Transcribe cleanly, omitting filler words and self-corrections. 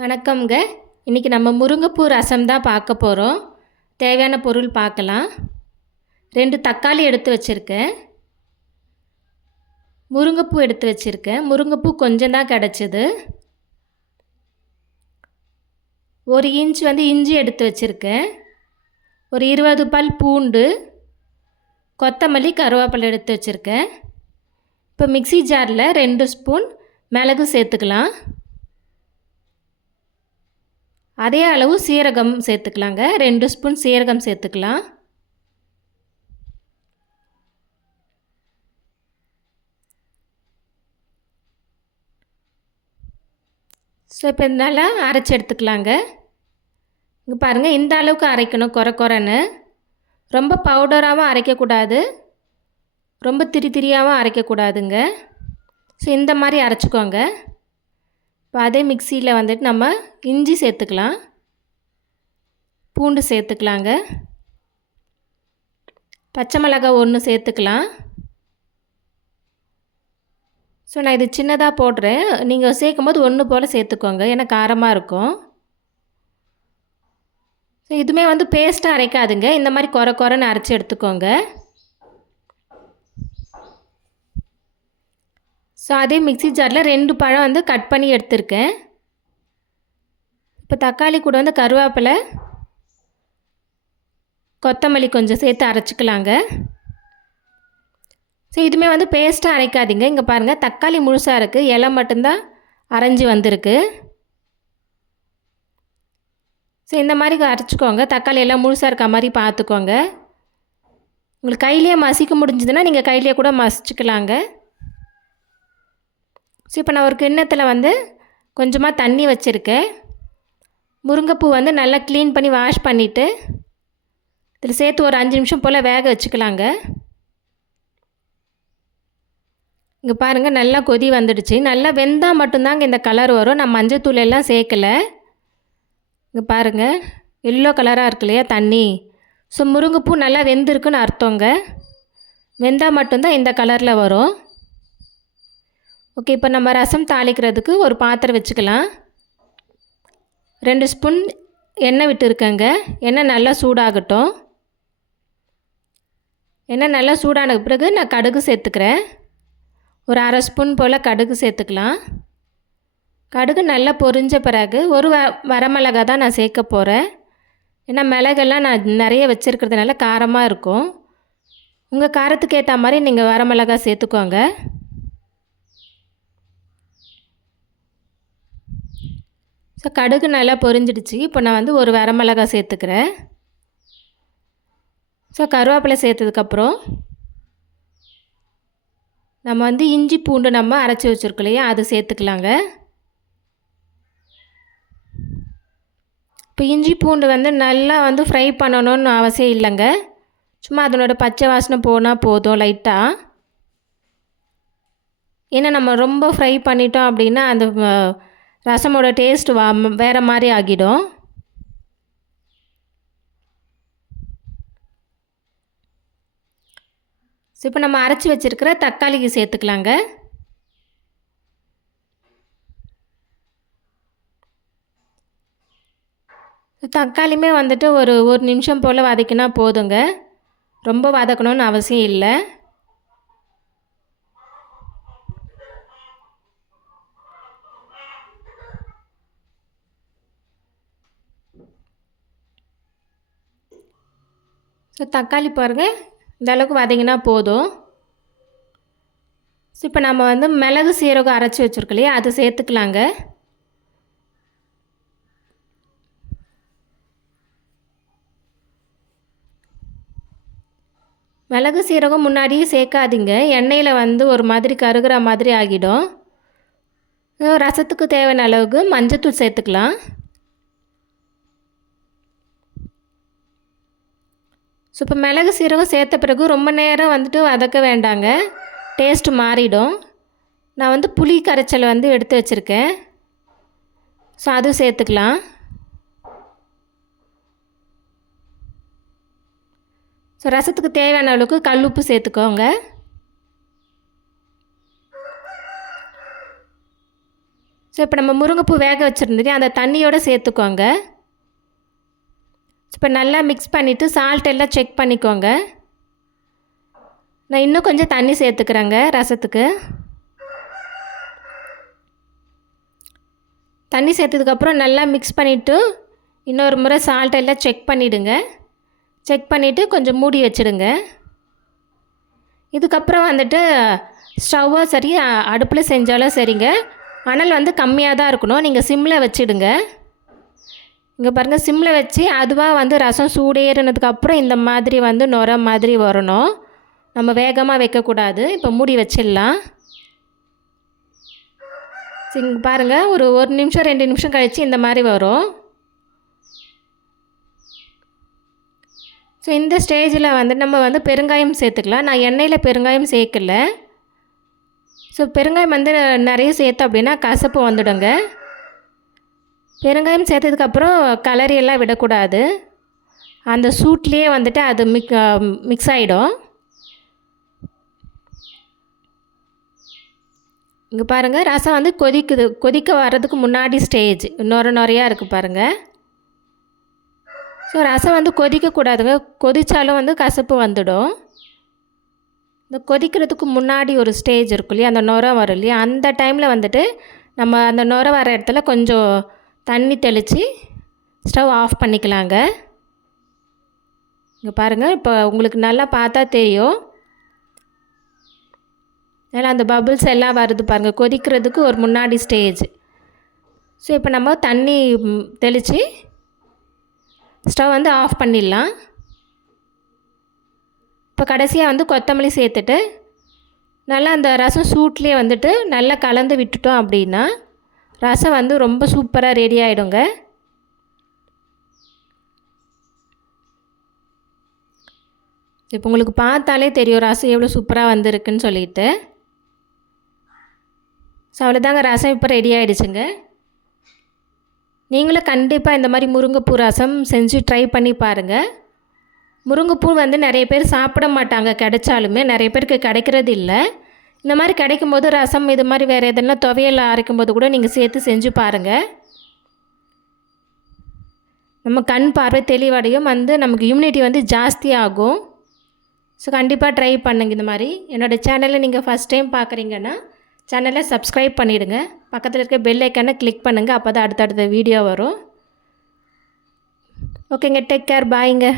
வணக்கம்ங்க. இன்றைக்கி நம்ம முருங்கைப்பூ ரசம் தான் பார்க்க போகிறோம். தேவையான பொருள் பார்க்கலாம். 2 தக்காளி எடுத்து வச்சுருக்கேன். முருங்கைப்பூ எடுத்து வச்சுருக்கேன். முருங்கைப்பூ கொஞ்சம் தான் கிடச்சிது. 1 இன்ச் இஞ்சி எடுத்து வச்சுருக்கேன். ஒரு 20 பல் பூண்டு, கொத்தமல்லி, கருவேப்பிலை எடுத்து வச்சுருக்கேன். இப்போ மிக்ஸி ஜாரில் 2 ஸ்பூன் மிளகு சேர்த்துக்கலாம். அதே அளவு சீரகம் சேர்த்துக்கலாங்க. 2 ஸ்பூன் சீரகம் சேர்த்துக்கலாம். ஸோ இப்போ நல்லா அரைச்சி எடுத்துக்கலாங்க. இங்கே பாருங்கள், இந்த அளவுக்கு அரைக்கணும், குறைன்னு. ரொம்ப பவுடராகவும் அரைக்கக்கூடாது, ரொம்ப திரியாகவும் அரைக்கக்கூடாதுங்க. ஸோ இந்த மாதிரி அரைச்சிக்கோங்க. இப்போ அதே மிக்சியில் நம்ம இஞ்சி சேர்த்துக்கலாம், பூண்டு சேர்த்துக்கலாங்க, பச்சை மிளகாய் 1 சேர்த்துக்கலாம். ஸோ நான் இது சின்னதாக போடுறேன், நீங்கள் சேர்க்கும் போது 1 போல் சேர்த்துக்கோங்க, ஏன்னா காரமாக இருக்கும். ஸோ இதுவுமே பேஸ்ட்டாக அரைக்காதுங்க, இந்த மாதிரி குறைன்னு அரைச்சி எடுத்துக்கோங்க. ஸோ அதே மிக்ஸி ஜாரில் 2 பழம் கட் பண்ணி எடுத்திருக்கேன். இப்போ தக்காளி கூட கருவேப்பிலை, கொத்தமல்லி கொஞ்சம் சேர்த்து அரைச்சிக்கலாங்க. ஸோ இதுவுமே பேஸ்ட்டாக அரைக்காதீங்க. இங்கே பாருங்கள், தக்காளி முழுசாக இருக்குது, இலை மட்டும்தான் அரைஞ்சி வந்திருக்கு. ஸோ இந்த மாதிரி அரைச்சிக்கோங்க. தக்காளி எல்லாம் முழுசாக இருக்க மாதிரி பார்த்துக்கோங்க. உங்களுக்கு கையிலேயே மசிக்க முடிஞ்சதுன்னா நீங்கள் கையிலேயே கூட மசிச்சுக்கலாங்க. ஸோ இப்போ நான் ஒரு கிண்ணத்தில் கொஞ்சமாக தண்ணி வச்சுருக்கேன். முருங்கைப்பூ நல்லா க்ளீன் பண்ணி வாஷ் பண்ணிவிட்டு இதில் சேர்த்து ஒரு 5 நிமிஷம் போல் வேக வச்சுக்கலாங்க. இங்கே பாருங்கள், நல்லா கொதி வந்துடுச்சு. நல்லா வெந்தால் மட்டும்தாங்க இந்த கலர் வரும். நான் மஞ்சத்தூள் எல்லாம் சேர்க்கலை. இங்கே பாருங்கள், எல்லோ கலராக இருக்கு இல்லையா தண்ணி. ஸோ முருங்கைப்பூ நல்லா வெந்திருக்குன்னு அர்த்தங்க. வெந்தால் மட்டும்தான் இந்த கலரில் வரும். ஓகே, இப்போ நம்ம ரசம் தாளிக்கிறதுக்கு ஒரு பாத்திரம் வச்சுக்கலாம். 2 ஸ்பூன் எண்ணெய் விட்டுருக்கேங்க. எண்ணெய் நல்லா சூடாகட்டும். எண்ணெய் நல்லா சூடான பிறகு நான் கடுகு சேர்த்துக்கிறேன். ஒரு 1/2 ஸ்பூன் போல் கடுகு சேர்த்துக்கலாம். கடுகு நல்லா பொரிஞ்ச பிறகு ஒரு வரமிளகாய் தான் நான் சேர்க்க போகிறேன். ஏன்னா மிளகெல்லாம் நான் நிறைய வச்சுருக்கிறதுனால காரமாக இருக்கும். உங்கள் காரத்துக்கு ஏற்ற மாதிரி நீங்கள் வரமிளகாய் சேர்த்துக்கோங்க. ஸோ கடுகு நல்லா பொரிஞ்சிடுச்சு. இப்போ நான் ஒரு வரமிளகாய் சேர்த்துக்கிறேன். ஸோ கருவேப்பிலை சேர்த்ததுக்கப்புறம் நம்ம இஞ்சி பூண்டு நம்ம அரைச்சி வச்சுருக்கோம் இல்லையா, அது சேர்த்துக்கலாங்க. இப்போ இஞ்சி பூண்டு நல்லா ஃப்ரை பண்ணணும்னு அவசியம் இல்லைங்க. சும்மா அதனோட பச்சை வாசனை போனால் போதும் லைட்டாக. ஏன்னா நம்ம ரொம்ப ஃப்ரை பண்ணிட்டோம் அப்படின்னா அந்த ரசமோட டேஸ்ட் வேறு மாதிரி ஆகிடும். ஸோ இப்போ நம்ம அரைச்சி வச்சுருக்கிற தக்காளிக்கு சேர்த்துக்கலாங்க. தக்காளியுமே ஒரு நிமிஷம் போல் வதக்கினா போதுங்க, ரொம்ப வதக்கணும்னு அவசியம் இல்லை. ஸோ தக்காளி பாருங்கள், இந்த அளவுக்கு வதங்கினா போதும். ஸோ இப்போ நம்ம மிளகு சீரகம் அரைச்சி வச்சுருக்கோம் இல்லையா, அது சேர்த்துக்கலாங்க. மிளகு சீரகம் முன்னாடியே சேர்க்காதீங்க, எண்ணெயில் ஒரு மாதிரி கருகிற மாதிரி ஆகிடும். ரசத்துக்கு தேவையான அளவுக்கு மஞ்சத்தூள் சேர்த்துக்கலாம். ஸோ இப்போ மிளகு சீரகம் சேர்த்த பிறகு ரொம்ப நேரம் வதக்க வேண்டாங்க, டேஸ்ட்டு மாறிடும். நான் புளி கரைச்சல் எடுத்து வச்சுருக்கேன். ஸோ அதுவும் சேர்த்துக்கலாம். ஸோ ரசத்துக்கு தேவையான அளவுக்கு கல்லுப்பு சேர்த்துக்கோங்க. ஸோ இப்போ நம்ம முருங்கைப்பூ வேக வச்சுருந்துட்டு அந்த தண்ணியோடு சேர்த்துக்கோங்க. இப்போ நல்லா மிக்ஸ் பண்ணிவிட்டு சால்ட் எல்லாம் செக் பண்ணிக்கோங்க. நான் இன்னும் கொஞ்சம் தண்ணி சேர்த்துக்கிறேங்க ரசத்துக்கு. தண்ணி சேர்த்ததுக்கப்புறம் நல்லா மிக்ஸ் பண்ணிவிட்டு இன்னொரு முறை சால்ட் எல்லாம் செக் பண்ணிவிடுங்க. செக் பண்ணிவிட்டு கொஞ்சம் மூடி வச்சுடுங்க. இதுக்கப்புறம் வந்துட்டு ஸ்டவ்வை சரி அடுப்பில் செஞ்சாலும் சரிங்க, அனல் வந்து கம்மியாக தான் இருக்கணும். நீங்கள் சிம்மில் வச்சுடுங்க. இங்கே பாருங்கள், சிம்மில் வச்சு அதுவாக வந்து ரசம் சூடேறினதுக்கப்புறம் இந்த மாதிரி வந்து நுர மாதிரி வரணும். நம்ம வேகமாக வைக்கக்கூடாது. இப்போ மூடி வச்சிடலாம். இங்கே பாருங்கள், ஒரு 1 நிமிஷம் 2 நிமிஷம் கழித்து இந்த மாதிரி வரும். ஸோ இந்த ஸ்டேஜில் வந்து நம்ம வந்து பெருங்காயம் சேர்த்துக்கலாம். நான் எண்ணெயில் பெருங்காயம் சேர்க்கல. ஸோ பெருங்காயம் வந்து நிறைய சேர்த்தோம் அப்படின்னா கசப்பு வந்துடுங்க. பெருங்காயம் சேர்த்ததுக்கப்புறம் கலரியெல்லாம் விடக்கூடாது. அந்த சூட்லேயே வந்துட்டு அது மிக்ஸ் ஆகிடும். இங்கே பாருங்கள், ரசம் வந்து கொதிக்க வர்றதுக்கு முன்னாடி ஸ்டேஜ் நுரையாக இருக்குது பாருங்கள். ஸோ ரசம் வந்து கொதிக்கக்கூடாதுங்க. கொதித்தாலும் வந்து கசப்பு வந்துடும். இந்த கொதிக்கிறதுக்கு முன்னாடி ஒரு ஸ்டேஜ் இருக்கும் இல்லையா, அந்த நுரை வரும் இல்லையா, அந்த டைமில் வந்துட்டு நம்ம அந்த நுரை வர இடத்துல கொஞ்சம் தண்ணி தெளித்து ஸ்டவ் ஆஃப் பண்ணிக்கலாங்க. இங்கே பாருங்கள், இப்போ உங்களுக்கு நல்லா பார்த்தா தெரியும். ஏன்னா அந்த பபிள்ஸ் எல்லாம் வருது பாருங்கள், கொதிக்கிறதுக்கு ஒரு முன்னாடி ஸ்டேஜ். ஸோ இப்போ நம்ம தண்ணி தெளித்து ஸ்டவ் வந்து ஆஃப் பண்ணிடலாம். இப்போ கடைசியாக வந்து கொத்தமல்லி சேர்த்துட்டு நல்லா அந்த ரசம் சூட்லேயே வந்துட்டு நல்லா கலந்து விட்டுட்டோம் அப்படின்னா ரசம் வந்து ரொம்ப சூப்பராக ரெடி ஆகிடுங்க. இப்போ உங்களுக்கு பார்த்தாலே தெரியும் ரசம் எவ்வளோ சூப்பராக வந்திருக்குன்னு சொல்லிட்டு. ஸோ அவ்வளோதாங்க, ரசம் இப்போ ரெடி ஆகிடுச்சுங்க. நீங்களும் கண்டிப்பாக இந்த மாதிரி முருங்கைப்பூ ரசம் செஞ்சு ட்ரை பண்ணி பாருங்கள். முருங்கைப்பூ வந்து நிறைய பேர் சாப்பிட மாட்டாங்க, கிடைச்சாலுமே நிறைய பேருக்கு கிடைக்கிறது இல்லை. இந்த மாதிரி கிடைக்கும் போது ரசம் இது மாதிரி வேறு எதனா துவையல் அரைக்கும் போது கூட நீங்கள் சேர்த்து செஞ்சு பாருங்கள். நம்ம கண் பார்வை தெளிவடையும், வந்து நமக்கு இம்யூனிட்டி வந்து ஜாஸ்தி ஆகும். ஸோ கண்டிப்பாக ட்ரை பண்ணுங்கள் இந்த மாதிரி. என்னோடய சேனலை நீங்கள் ஃபஸ்ட் டைம் பார்க்குறீங்கன்னா சேனலை சப்ஸ்கிரைப் பண்ணிவிடுங்க. பக்கத்தில் இருக்க பெல் ஐக்கானை கிளிக் பண்ணுங்கள். அப்போ தான் அடுத்தடுத்த வீடியோ வரும். ஓகேங்க, டேக் கேர், பாய்ங்க.